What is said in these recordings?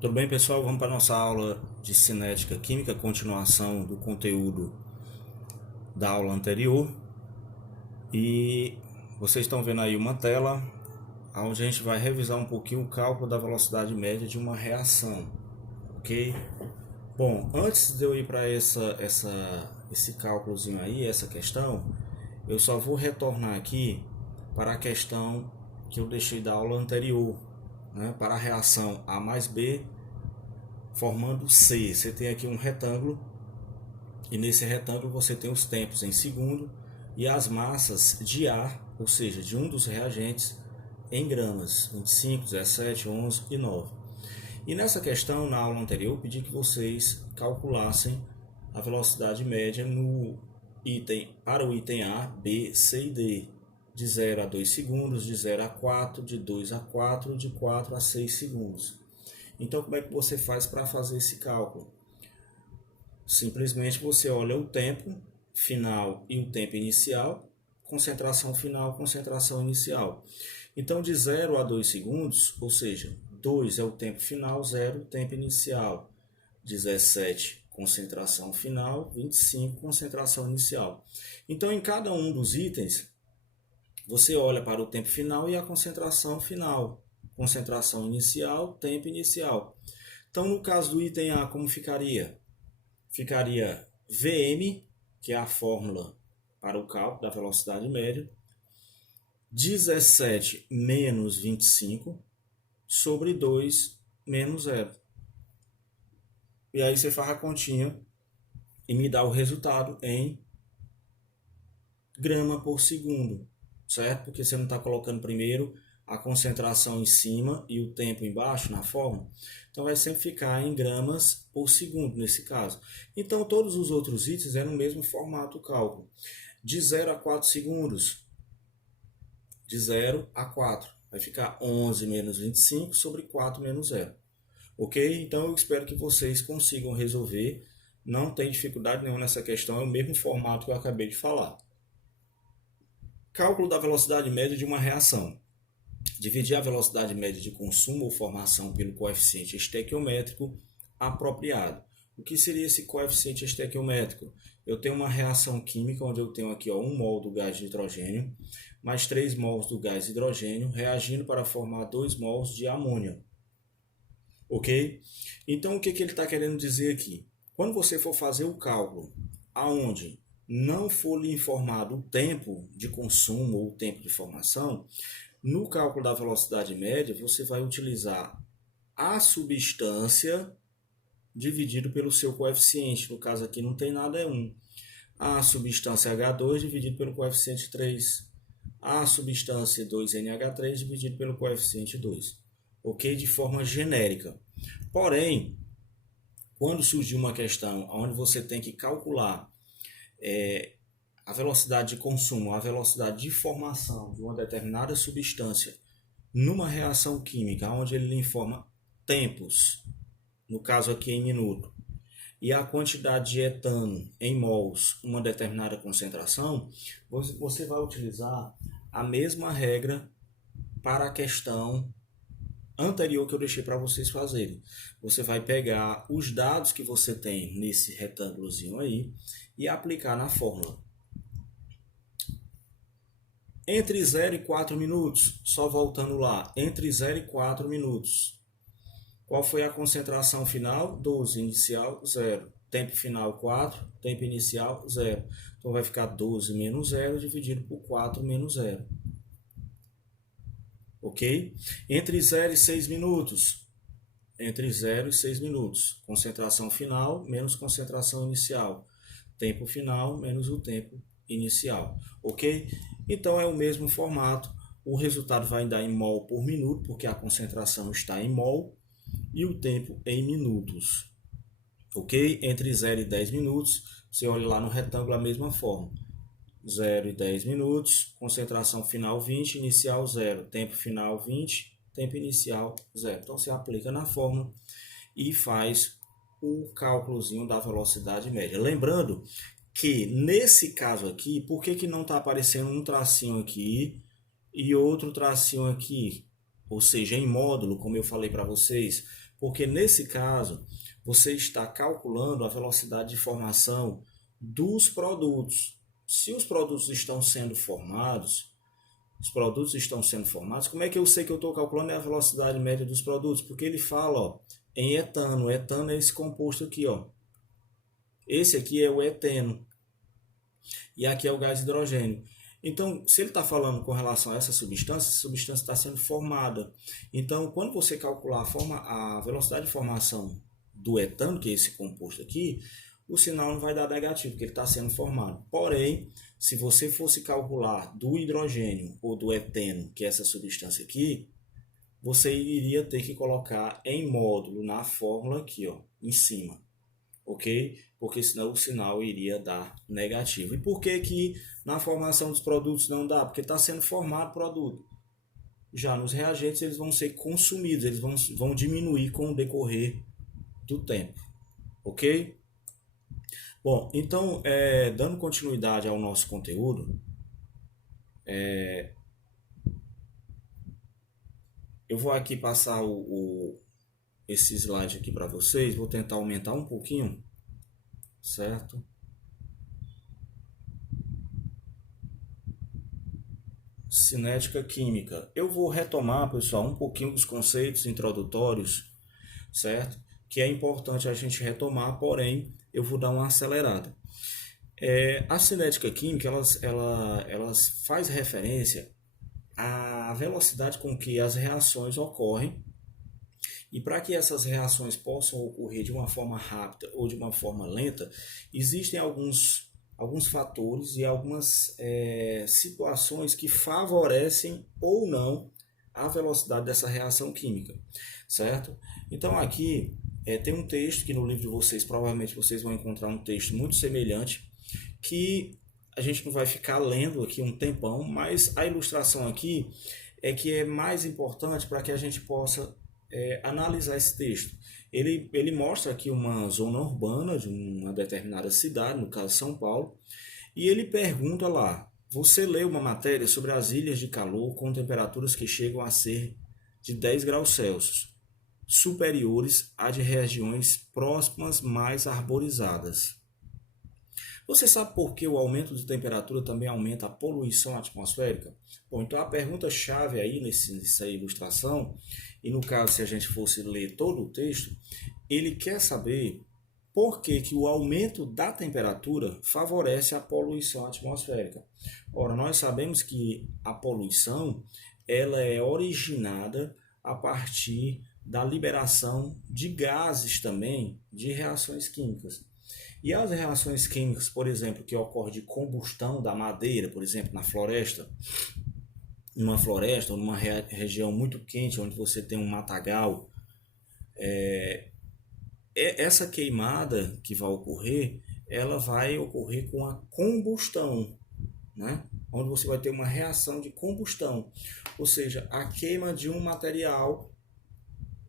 Tudo bem, pessoal? Vamos para a nossa aula de cinética química, continuação do conteúdo da aula anterior. E vocês estão vendo aí uma tela onde a gente vai revisar um pouquinho o cálculo da velocidade média de uma reação, ok? Bom, antes de eu ir para esse cálculozinho aí, essa questão, eu só vou retornar aqui para a questão que eu deixei da aula anterior, né? Para a reação A mais B formando C. Você tem aqui um retângulo e nesse retângulo você tem os tempos em segundo e as massas de A, ou seja, de um dos reagentes, em gramas, 25, 17, 11 e 9. E nessa questão, na aula anterior, eu pedi que vocês calculassem a velocidade média para o item A, B, C e D, de 0 a 2 segundos, de 0 a 4, de 2 a 4, de 4 a 6 segundos. Então, como é que você faz para fazer esse cálculo? Simplesmente você olha o tempo final e o tempo inicial, concentração final, concentração inicial. Então, de 0 a 2 segundos, ou seja, 2 é o tempo final, 0 o tempo inicial. 17, concentração final, 25, concentração inicial. Então, em cada um dos itens, você olha para o tempo final e a concentração final. Concentração inicial, tempo inicial. Então, no caso do item A, como ficaria? Ficaria Vm, que é a fórmula para o cálculo da velocidade média, 17 menos 25 sobre 2 menos 0. E aí você faz a continha e me dá o resultado em grama por segundo, certo? Porque você não está colocando primeiro a concentração em cima e o tempo embaixo na fórmula. Então vai sempre ficar em gramas por segundo nesse caso. Então todos os outros itens é no mesmo formato o cálculo. De 0 a 4 segundos, de 0 a 4, vai ficar 11 menos 25 sobre 4 menos 0. Ok? Então eu espero que vocês consigam resolver. Não tem dificuldade nenhuma nessa questão, é o mesmo formato que eu acabei de falar. Cálculo da velocidade média de uma reação. Dividir a velocidade média de consumo ou formação pelo coeficiente estequiométrico apropriado. O que seria esse coeficiente estequiométrico? Eu tenho uma reação química onde eu tenho aqui 1 mol do gás de hidrogênio mais 3 mols do gás de hidrogênio reagindo para formar 2 mols de amônia. Ok? Então o que ele está querendo dizer aqui? Quando você for fazer o cálculo aonde não for lhe informado o tempo de consumo ou o tempo de formação, no cálculo da velocidade média, você vai utilizar a substância dividido pelo seu coeficiente. No caso aqui não tem nada, é 1. A substância H2 dividido pelo coeficiente 3. A substância 2NH3 dividido pelo coeficiente 2. Ok? De forma genérica. Porém, quando surgir uma questão onde você tem que calcular a velocidade de consumo, a velocidade de formação de uma determinada substância numa reação química, onde ele lhe informa tempos, no caso aqui em minuto, e a quantidade de etano em mols, uma determinada concentração, você vai utilizar a mesma regra para a questão anterior que eu deixei para vocês fazerem. Você vai pegar os dados que você tem nesse retângulozinho aí e aplicar na fórmula. Entre 0 e 4 minutos, só voltando lá, entre 0 e 4 minutos. Qual foi a concentração final? 12, inicial 0. Tempo final 4, tempo inicial 0. Então vai ficar 12 menos 0 dividido por 4 menos 0. Ok? Entre 0 e 6 minutos. Entre 0 e 6 minutos. Concentração final menos concentração inicial. Tempo final menos o tempo inicial. Ok? Então é o mesmo formato. O resultado vai dar em mol por minuto, porque a concentração está em mol, e o tempo em minutos. Ok? Entre 0 e 10 minutos, você olha lá no retângulo a mesma forma. 0 e 10 minutos, concentração final 20, inicial 0, tempo final 20, tempo inicial 0. Então você aplica na fórmula e faz o cálculozinho da velocidade média. Lembrando que nesse caso aqui, por que não está aparecendo um tracinho aqui e outro tracinho aqui? ou seja, em módulo, como eu falei para vocês, porque nesse caso você está calculando a velocidade de formação dos produtos. Se os produtos estão sendo formados, como é que eu sei que eu estou calculando a velocidade média dos produtos? Porque ele fala, ó, em etano. O etano é esse composto aqui, ó. Esse aqui é o eteno. E aqui é o gás hidrogênio. Então, se ele está falando com relação a essa substância está sendo formada. Então, quando você calcular a velocidade de formação do etano, que é esse composto aqui, o sinal não vai dar negativo, porque ele está sendo formado. Porém, se você fosse calcular do hidrogênio ou do eteno, que é essa substância aqui, você iria ter que colocar em módulo na fórmula aqui, ó, em cima. Ok? Porque senão o sinal iria dar negativo. E por que na formação dos produtos não dá? Porque está sendo formado produto. Já nos reagentes eles vão ser consumidos, eles vão diminuir com o decorrer do tempo. Ok? Bom, então, dando continuidade ao nosso conteúdo, eu vou aqui passar esse slide aqui para vocês, vou tentar aumentar um pouquinho, certo? Cinética química. Eu vou retomar, pessoal, um pouquinho dos conceitos introdutórios, certo? Que é importante a gente retomar, porém, eu vou dar uma acelerada. A cinética química, elas faz referência à velocidade com que as reações ocorrem. E para que essas reações possam ocorrer de uma forma rápida ou de uma forma lenta, existem alguns fatores e algumas situações que favorecem ou não a velocidade dessa reação química, certo? Então aqui tem um texto que no livro de vocês, provavelmente vocês vão encontrar um texto muito semelhante, que a gente não vai ficar lendo aqui um tempão, mas a ilustração aqui é que é mais importante para que a gente possa analisar esse texto. Ele mostra aqui uma zona urbana de uma determinada cidade, no caso São Paulo, e ele pergunta lá: você leu uma matéria sobre as ilhas de calor com temperaturas que chegam a ser de 10 graus Celsius, superiores à de regiões próximas mais arborizadas. Você sabe por que o aumento de temperatura também aumenta a poluição atmosférica? Bom, então a pergunta-chave aí nessa ilustração, e no caso se a gente fosse ler todo o texto, ele quer saber por que o aumento da temperatura favorece a poluição atmosférica. Ora, nós sabemos que a poluição ela é originada a partir da liberação de gases também de reações químicas. E as reações químicas, por exemplo, que ocorrem de combustão da madeira, por exemplo, numa floresta ou numa região muito quente, onde você tem um matagal, essa queimada que vai ocorrer, ela vai ocorrer com a combustão, né? Onde você vai ter uma reação de combustão, ou seja, a queima de um material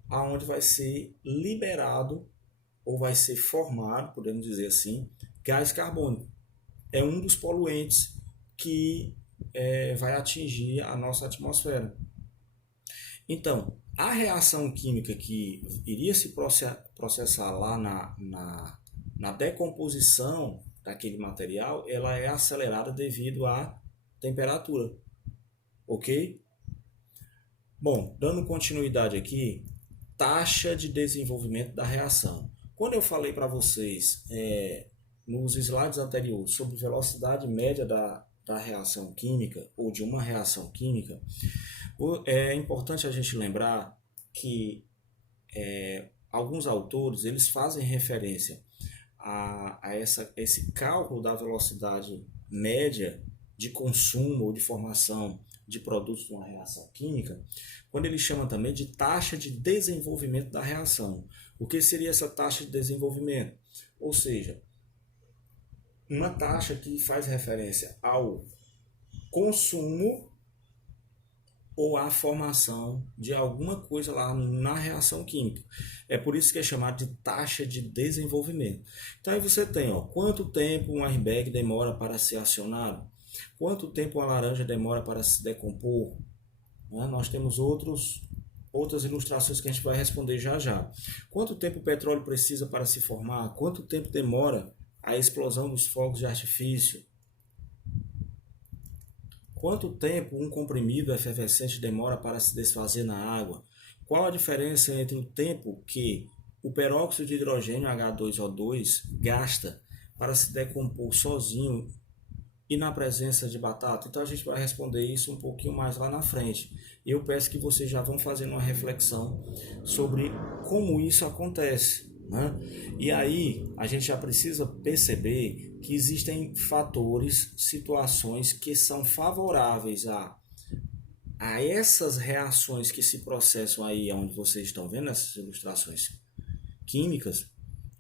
aonde vai ser liberado ou vai ser formado, podemos dizer assim, gás carbônico. É um dos poluentes que vai atingir a nossa atmosfera. Então, a reação química que iria se processar lá na decomposição daquele material, ela é acelerada devido à temperatura. Ok? Bom, dando continuidade aqui, taxa de desenvolvimento da reação. Quando eu falei para vocês nos slides anteriores sobre velocidade média da reação química ou de uma reação química, é importante a gente lembrar que alguns autores eles fazem referência a esse cálculo da velocidade média de consumo ou de formação de produtos de uma reação química, quando ele chama também de taxa de desenvolvimento da reação. O que seria essa taxa de desenvolvimento? Ou seja, uma taxa que faz referência ao consumo ou à formação de alguma coisa lá na reação química. É por isso que é chamado de taxa de desenvolvimento. Então aí você tem, quanto tempo um airbag demora para ser acionado? Quanto tempo uma laranja demora para se decompor? Nós temos outros outras ilustrações que a gente vai responder já já. Quanto tempo o petróleo precisa para se formar? Quanto tempo demora a explosão dos fogos de artifício? Quanto tempo um comprimido efervescente demora para se desfazer na água? Qual a diferença entre o tempo que o peróxido de hidrogênio H2O2 gasta para se decompor sozinho e na presença de batata? Então a gente vai responder isso um pouquinho mais lá na frente. Eu peço que vocês já vão fazendo uma reflexão sobre como isso acontece, né? E aí a gente já precisa perceber que existem fatores, situações que são favoráveis a essas reações que se processam aí, onde vocês estão vendo essas ilustrações químicas,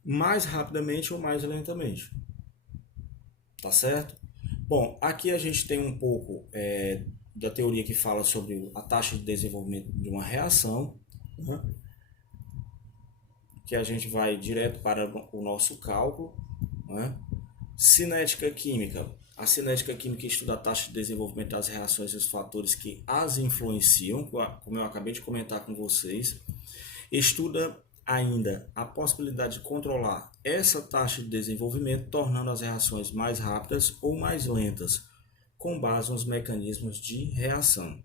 mais rapidamente ou mais lentamente. Tá certo? Bom, aqui a gente tem um pouco da teoria que fala sobre a taxa de desenvolvimento de uma reação, né? Que a gente vai direto para o nosso cálculo, né? Cinética química. A cinética química estuda a taxa de desenvolvimento das reações e os fatores que as influenciam, como eu acabei de comentar com vocês. Estuda ainda a possibilidade de controlar essa taxa de desenvolvimento, tornando as reações mais rápidas ou mais lentas, com base nos mecanismos de reação.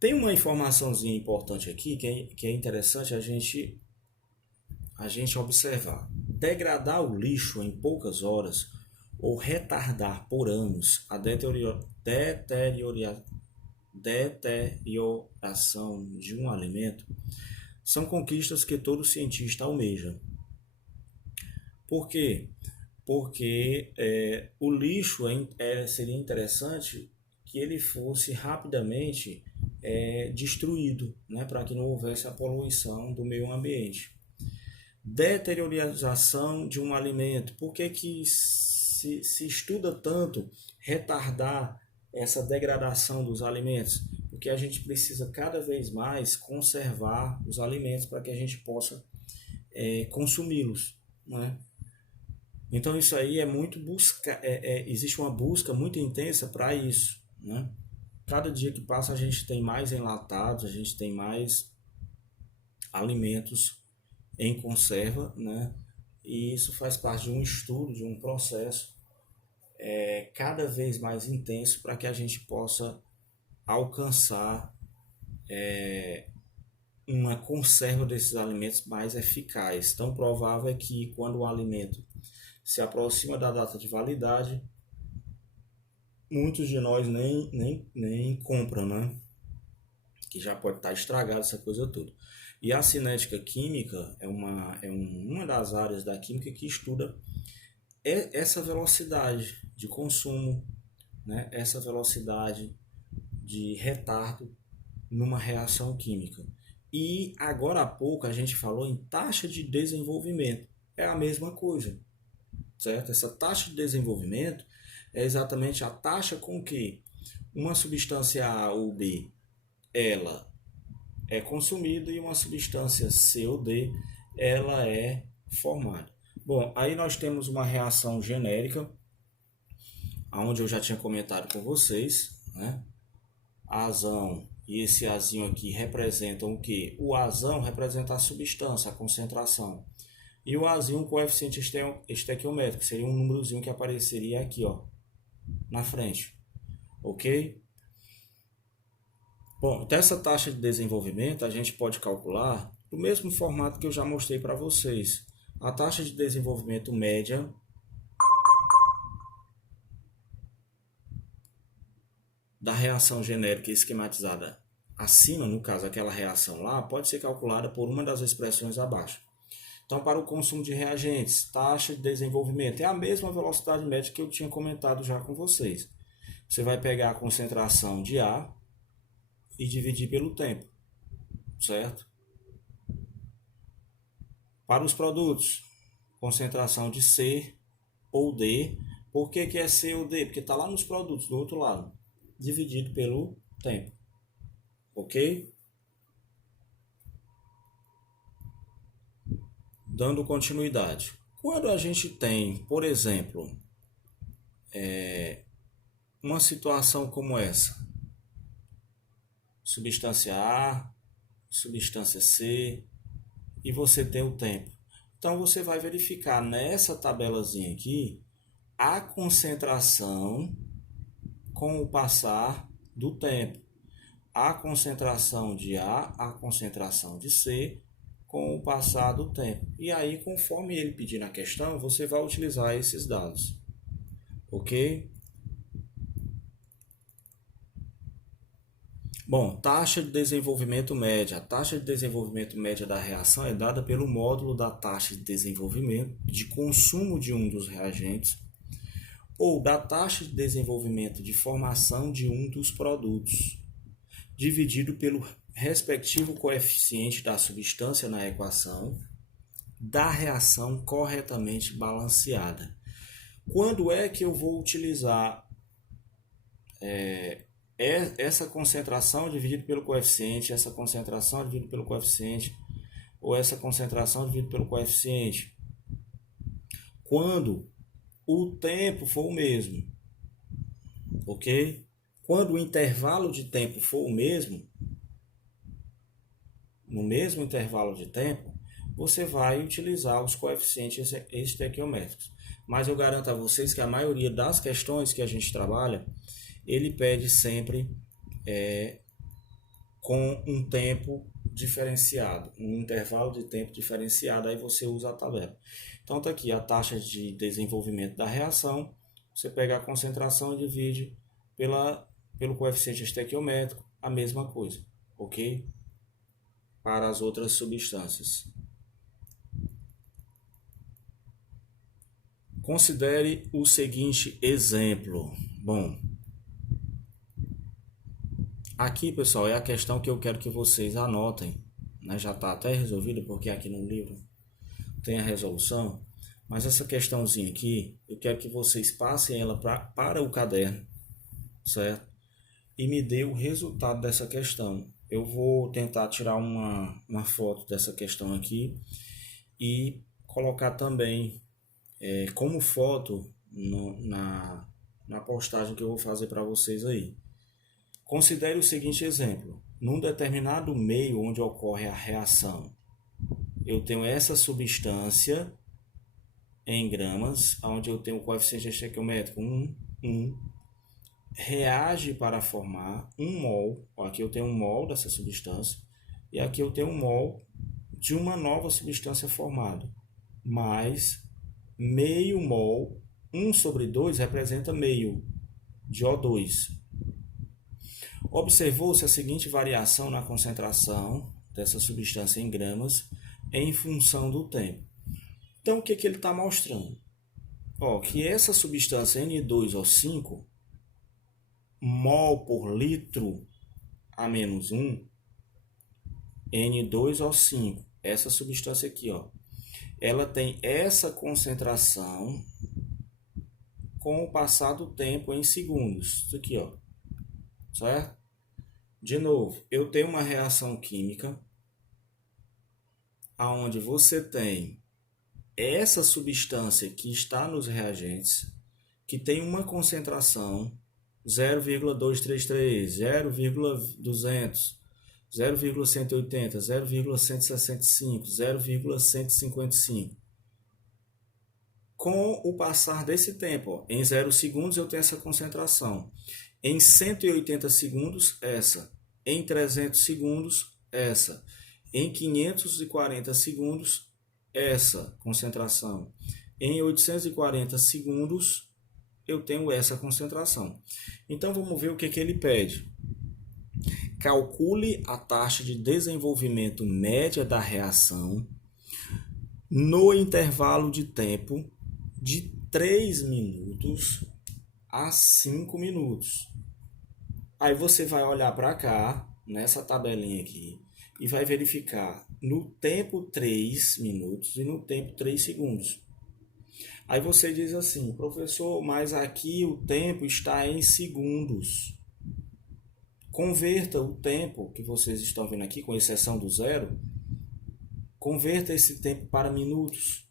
Tem uma informaçãozinha importante aqui que é interessante a gente observar. Degradar o lixo em poucas horas ou retardar por anos a deterioração de um alimento são conquistas que todo cientista almeja. Por quê? Porque o lixo seria interessante que ele fosse rapidamente destruído, né, para que não houvesse a poluição do meio ambiente. Deteriorização de um alimento. Por que se estuda tanto retardar essa degradação dos alimentos? Porque a gente precisa cada vez mais conservar os alimentos para que a gente possa consumi-los, né? Então isso aí é muito existe uma busca muito intensa para isso, né? Cada dia que passa a gente tem mais enlatados, a gente tem mais alimentos em conserva, né? E isso faz parte de um estudo, de um processo cada vez mais intenso para que a gente possa alcançar uma conserva desses alimentos mais eficaz. Tão provável é que quando o alimento se aproxima da data de validade, muitos de nós nem compram, né? Que já pode estar estragado essa coisa toda. E a cinética química é uma das áreas da química que estuda essa velocidade de consumo, né? Essa velocidade de retardo numa reação química. E agora há pouco a gente falou em taxa de desenvolvimento. É a mesma coisa, certo? Essa taxa de desenvolvimento é exatamente a taxa com que uma substância A ou B ela é consumida e uma substância C ou D ela é formada. Bom, aí nós temos uma reação genérica, onde eu já tinha comentado com vocês, né? Azão e esse azinho aqui representam o que? O azão representa a substância, a concentração. E o azinho, o coeficiente estequiométrico, seria um númerozinho que apareceria aqui, ó, na frente. Ok? Bom, dessa taxa de desenvolvimento a gente pode calcular do mesmo formato que eu já mostrei para vocês. A taxa de desenvolvimento média da reação genérica esquematizada acima, no caso aquela reação lá, pode ser calculada por uma das expressões abaixo. Então, para o consumo de reagentes, taxa de desenvolvimento é a mesma velocidade média que eu tinha comentado já com vocês. Você vai pegar a concentração de A e dividir pelo tempo, certo? Para os produtos, concentração de C ou D. Por que é C ou D? Porque está lá nos produtos, do outro lado, dividido pelo tempo. Ok? Dando continuidade. Quando a gente tem, por exemplo, uma situação como essa, substância A, substância C, e você tem o tempo. Então você vai verificar nessa tabelazinha aqui a concentração com o passar do tempo. A concentração de A, a concentração de C, com o passar do tempo. E aí, conforme ele pedir na questão, você vai utilizar esses dados. Ok? Bom, taxa de desenvolvimento média. A taxa de desenvolvimento média da reação é dada pelo módulo da taxa de desenvolvimento de consumo de um dos reagentes ou da taxa de desenvolvimento de formação de um dos produtos, dividido pelo respectivo coeficiente da substância na equação da reação corretamente balanceada. Quando é que eu vou utilizar essa concentração dividida pelo coeficiente, essa concentração dividida pelo coeficiente, ou essa concentração dividida pelo coeficiente? Quando o tempo for o mesmo, ok? Quando o intervalo de tempo for o mesmo, no mesmo intervalo de tempo, você vai utilizar os coeficientes estequiométricos. Mas eu garanto a vocês que a maioria das questões que a gente trabalha, ele pede sempre com um tempo diferenciado, um intervalo de tempo diferenciado, aí você usa a tabela. Então tá aqui a taxa de desenvolvimento da reação, você pega a concentração e divide pelo coeficiente estequiométrico, a mesma coisa, ok? Para as outras substâncias. Considere o seguinte exemplo. Bom, aqui, pessoal, é a questão que eu quero que vocês anotem, né? Já está até resolvida, porque aqui no livro tem a resolução. Mas essa questãozinha aqui, eu quero que vocês passem ela para o caderno, certo? E me dê o resultado dessa questão. Eu vou tentar tirar uma foto dessa questão aqui e colocar também como foto na postagem que eu vou fazer para vocês aí. Considere o seguinte exemplo. Num determinado meio onde ocorre a reação, eu tenho essa substância em gramas, onde eu tenho o coeficiente estequiométrico 1, reage para formar 1 mol. Aqui eu tenho 1 mol dessa substância e aqui eu tenho 1 mol de uma nova substância formada, mais meio mol, 1 sobre 2 representa meio de O2. Observou-se a seguinte variação na concentração dessa substância em gramas em função do tempo. Então, o que ele está mostrando? Que essa substância N2O5, mol por litro a menos 1, N2O5, essa substância aqui, ela tem essa concentração com o passar do tempo em segundos. Isso aqui, certo? De novo, eu tenho uma reação química onde você tem essa substância que está nos reagentes, que tem uma concentração 0,233, 0,200, 0,180, 0,165, 0,155. Com o passar desse tempo, em 0 segundos eu tenho essa concentração. Em 180 segundos, essa. Em 300 segundos, essa. Em 540 segundos, essa concentração. Em 840 segundos, eu tenho essa concentração. Então, vamos ver o que ele pede. Calcule a taxa de desenvolvimento média da reação no intervalo de tempo de 3 minutos a 5 minutos. Aí você vai olhar para cá, nessa tabelinha aqui, e vai verificar no tempo 3 minutos e no tempo 3 segundos. Aí você diz assim, professor, mas aqui o tempo está em segundos. Converta o tempo que vocês estão vendo aqui, com exceção do zero, converta esse tempo para minutos,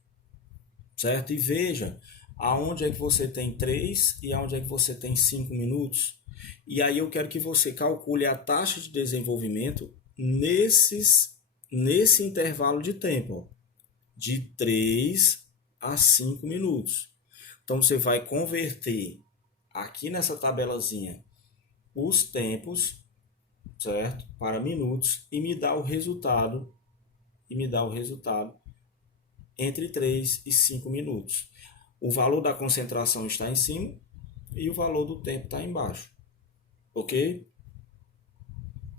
certo? E veja aonde é que você tem 3 e aonde é que você tem 5 minutos. E aí eu quero que você calcule a taxa de desenvolvimento nesse intervalo de tempo, ó, de 3 a 5 minutos. Então você vai converter aqui nessa tabelazinha os tempos, certo? Para minutos e me dá o resultado entre 3 e 5 minutos. O valor da concentração está em cima e o valor do tempo está embaixo. Ok?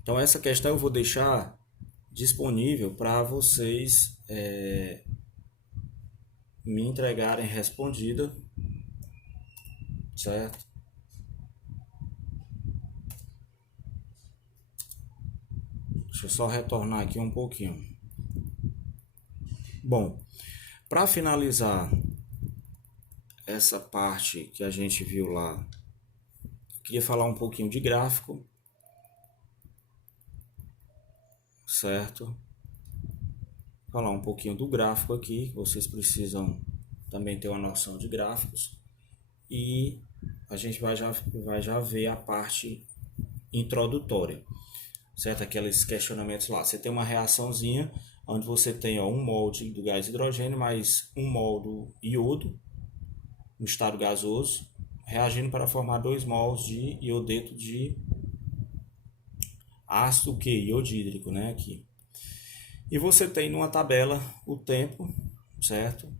Então essa questão eu vou deixar disponível para vocês me entregarem respondida, certo? Deixa eu só retornar aqui um pouquinho. Bom, para finalizar essa parte que a gente viu lá, eu queria falar um pouquinho de gráfico, certo? Falar um pouquinho do gráfico aqui, vocês precisam também ter uma noção de gráficos, e a gente vai já ver a parte introdutória, certo? Aqueles questionamentos lá. Você tem uma reaçãozinha onde você tem um molde do gás hidrogênio mais um mol do iodo no estado gasoso, reagindo para formar 2 mols de iodeto de ácido iodídrico, né? Aqui. E você tem numa tabela o tempo, certo?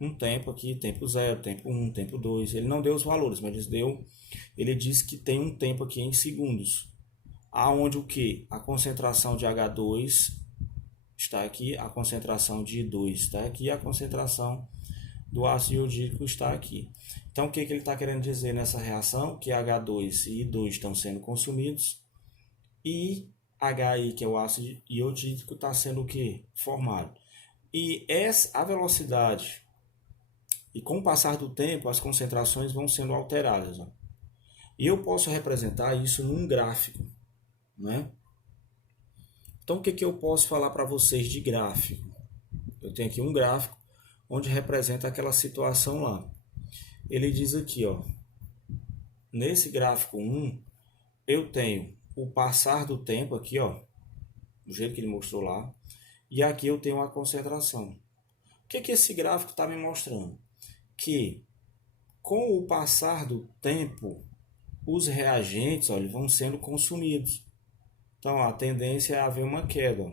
Um tempo aqui, tempo 0, tempo 1, tempo 2. Ele não deu os valores, mas ele disse que tem um tempo aqui em segundos. Aonde o que? A concentração de H2 está aqui, a concentração de I2 está aqui, a concentração do ácido iodídrico está aqui. Então, o que ele está querendo dizer nessa reação? Que H2 e I2 estão sendo consumidos e HI, que é o ácido iodídrico, está sendo o que? Formado. E a velocidade, e com o passar do tempo, as concentrações vão sendo alteradas. Ó. E eu posso representar isso num gráfico, né? Então, o que eu posso falar para vocês de gráfico? Eu tenho aqui um gráfico onde representa aquela situação lá. Ele diz aqui, ó, nesse gráfico 1, eu tenho o passar do tempo aqui, ó, do jeito que ele mostrou lá, e aqui eu tenho a concentração. O que esse gráfico está me mostrando? Que com o passar do tempo, os reagentes, ó, eles vão sendo consumidos. Então, a tendência é haver uma queda.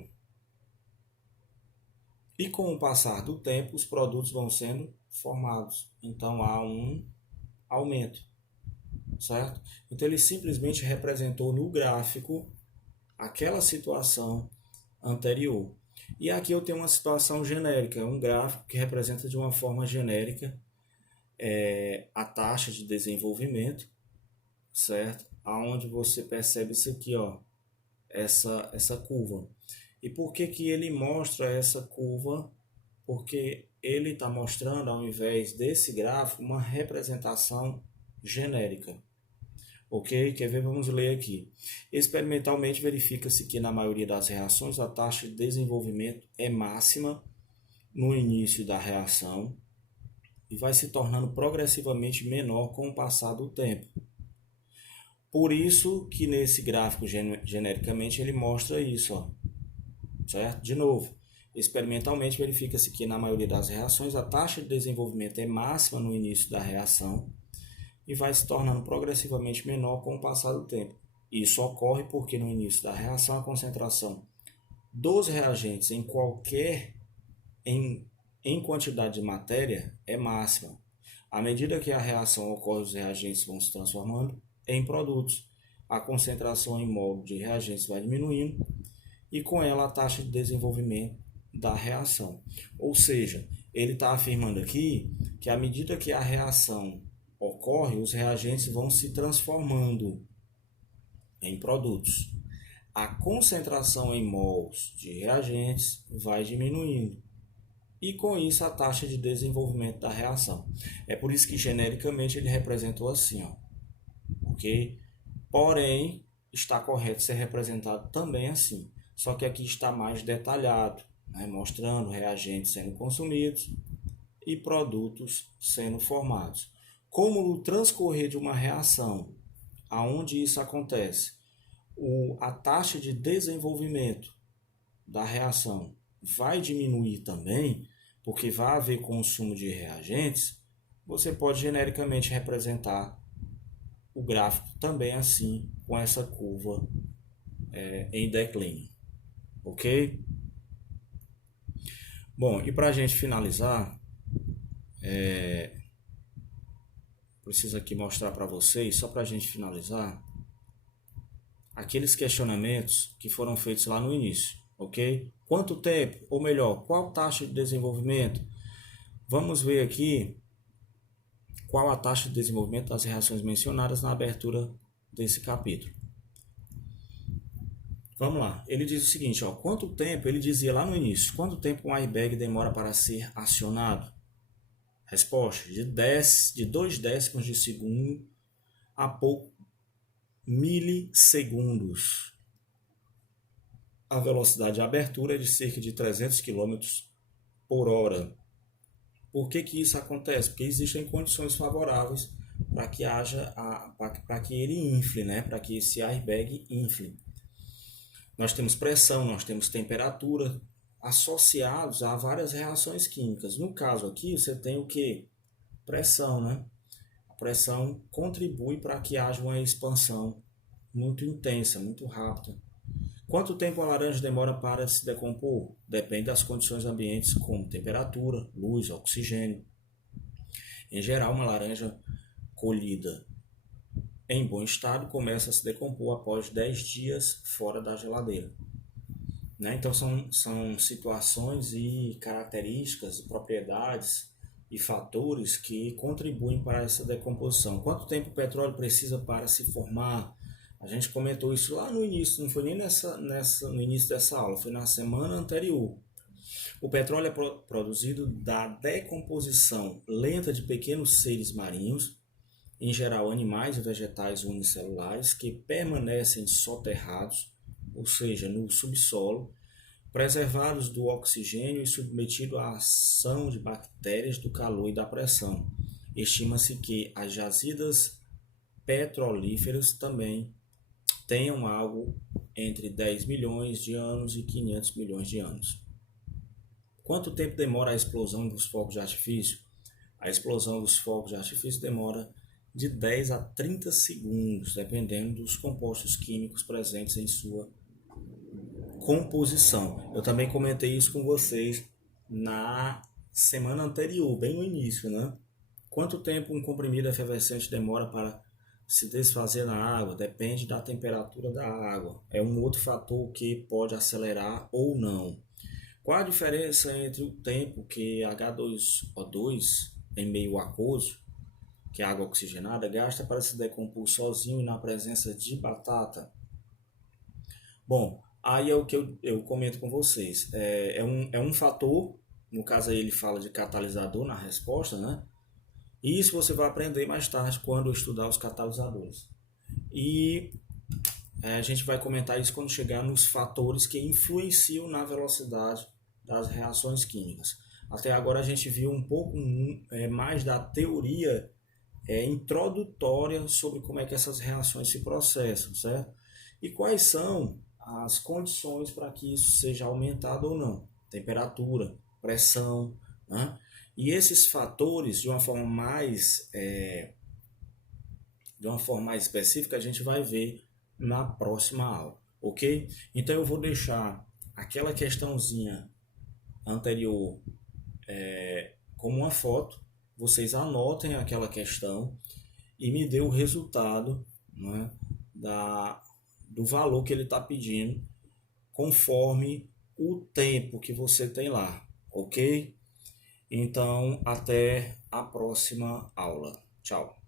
E com o passar do tempo, os produtos vão sendo formados. Então, há um aumento, certo? Então, ele simplesmente representou no gráfico aquela situação anterior. E aqui eu tenho uma situação genérica, um gráfico que representa de uma forma genérica a taxa de desenvolvimento, certo? Aonde você percebe isso aqui, ó, essa curva. E por que ele mostra essa curva? Porque ele está mostrando, ao invés desse gráfico, uma representação genérica. Ok? Quer ver? Vamos ler aqui. Experimentalmente verifica-se que na maioria das reações a taxa de desenvolvimento é máxima no início da reação e vai se tornando progressivamente menor com o passar do tempo. Por isso que nesse gráfico genericamente ele mostra isso, ó, certo? De novo, experimentalmente verifica-se que na maioria das reações a taxa de desenvolvimento é máxima no início da reação e vai se tornando progressivamente menor com o passar do tempo. Isso ocorre porque no início da reação a concentração dos reagentes em quantidade de matéria é máxima. À medida que a reação ocorre, os reagentes vão se transformando em produtos. A concentração em mol de reagentes vai diminuindo e com ela a taxa de desenvolvimento da reação. Ou seja, ele está afirmando aqui que à medida que a reação ocorre, os reagentes vão se transformando em produtos. A concentração em mols de reagentes vai diminuindo e com isso a taxa de desenvolvimento da reação. É por isso que genericamente ele representou assim, ó, ok? Porém, está correto ser representado também assim, só que aqui está mais detalhado, né? Mostrando reagentes sendo consumidos e produtos sendo formados. Como no transcorrer de uma reação aonde isso acontece, a taxa de desenvolvimento da reação vai diminuir também, porque vai haver consumo de reagentes, você pode genericamente representar o gráfico também assim, com essa curva em declínio, ok? Bom, e para a gente finalizar, preciso aqui mostrar para vocês, só para a gente finalizar, aqueles questionamentos que foram feitos lá no início, ok? Quanto tempo, ou melhor, qual taxa de desenvolvimento? Vamos ver aqui qual a taxa de desenvolvimento das reações mencionadas na abertura desse capítulo. Vamos lá, ele diz o seguinte, ó, quanto tempo, ele dizia lá no início, quanto tempo um airbag demora para ser acionado? Resposta, de 2 décimos de segundo a pouco milissegundos. A velocidade de abertura é de cerca de 300 km por hora. Por que isso acontece? Porque existem condições favoráveis para que para que ele infle, né? Para que esse airbag infle. Nós temos pressão, nós temos temperatura associados a várias reações químicas. No caso aqui, você tem o que? Pressão, né? A pressão contribui para que haja uma expansão muito intensa, muito rápida. Quanto tempo a laranja demora para se decompor? Depende das condições ambientes, como temperatura, luz, oxigênio. Em geral, uma laranja colhida em bom estado começa a se decompor após 10 dias fora da geladeira. Né? Então, são situações e características, propriedades e fatores que contribuem para essa decomposição. Quanto tempo o petróleo precisa para se formar? A gente comentou isso lá no início, não foi nem no início dessa aula, foi na semana anterior. O petróleo é produzido da decomposição lenta de pequenos seres marinhos, em geral animais e vegetais unicelulares, que permanecem soterrados, ou seja, no subsolo, preservados do oxigênio e submetidos à ação de bactérias do calor e da pressão. Estima-se que as jazidas petrolíferas também tenham algo entre 10 milhões de anos e 500 milhões de anos. Quanto tempo demora a explosão dos fogos de artifício? A explosão dos fogos de artifício demora de 10 a 30 segundos, dependendo dos compostos químicos presentes em sua composição. Eu também comentei isso com vocês na semana anterior, bem no início, né? Quanto tempo um comprimido efervescente demora para se desfazer na água? Depende da temperatura da água. É um outro fator que pode acelerar ou não. Qual a diferença entre o tempo que H2O2 em meio aquoso, que é água oxigenada, gasta para se decompor sozinho e na presença de batata? Bom, aí é o que eu comento com vocês. É um fator, no caso aí ele fala de catalisador na resposta, né? E isso você vai aprender mais tarde quando estudar os catalisadores. E a gente vai comentar isso quando chegar nos fatores que influenciam na velocidade das reações químicas. Até agora a gente viu um pouco mais da teoria introdutória sobre como é que essas reações se processam, certo? E quais são as condições para que isso seja aumentado ou não. Temperatura, pressão, né? E esses fatores, de uma forma mais específica, a gente vai ver na próxima aula, ok? Então eu vou deixar aquela questãozinha anterior como uma foto, vocês anotem aquela questão e me dê o resultado, né, do valor que ele está pedindo, conforme o tempo que você tem lá, ok? Então, até a próxima aula. Tchau.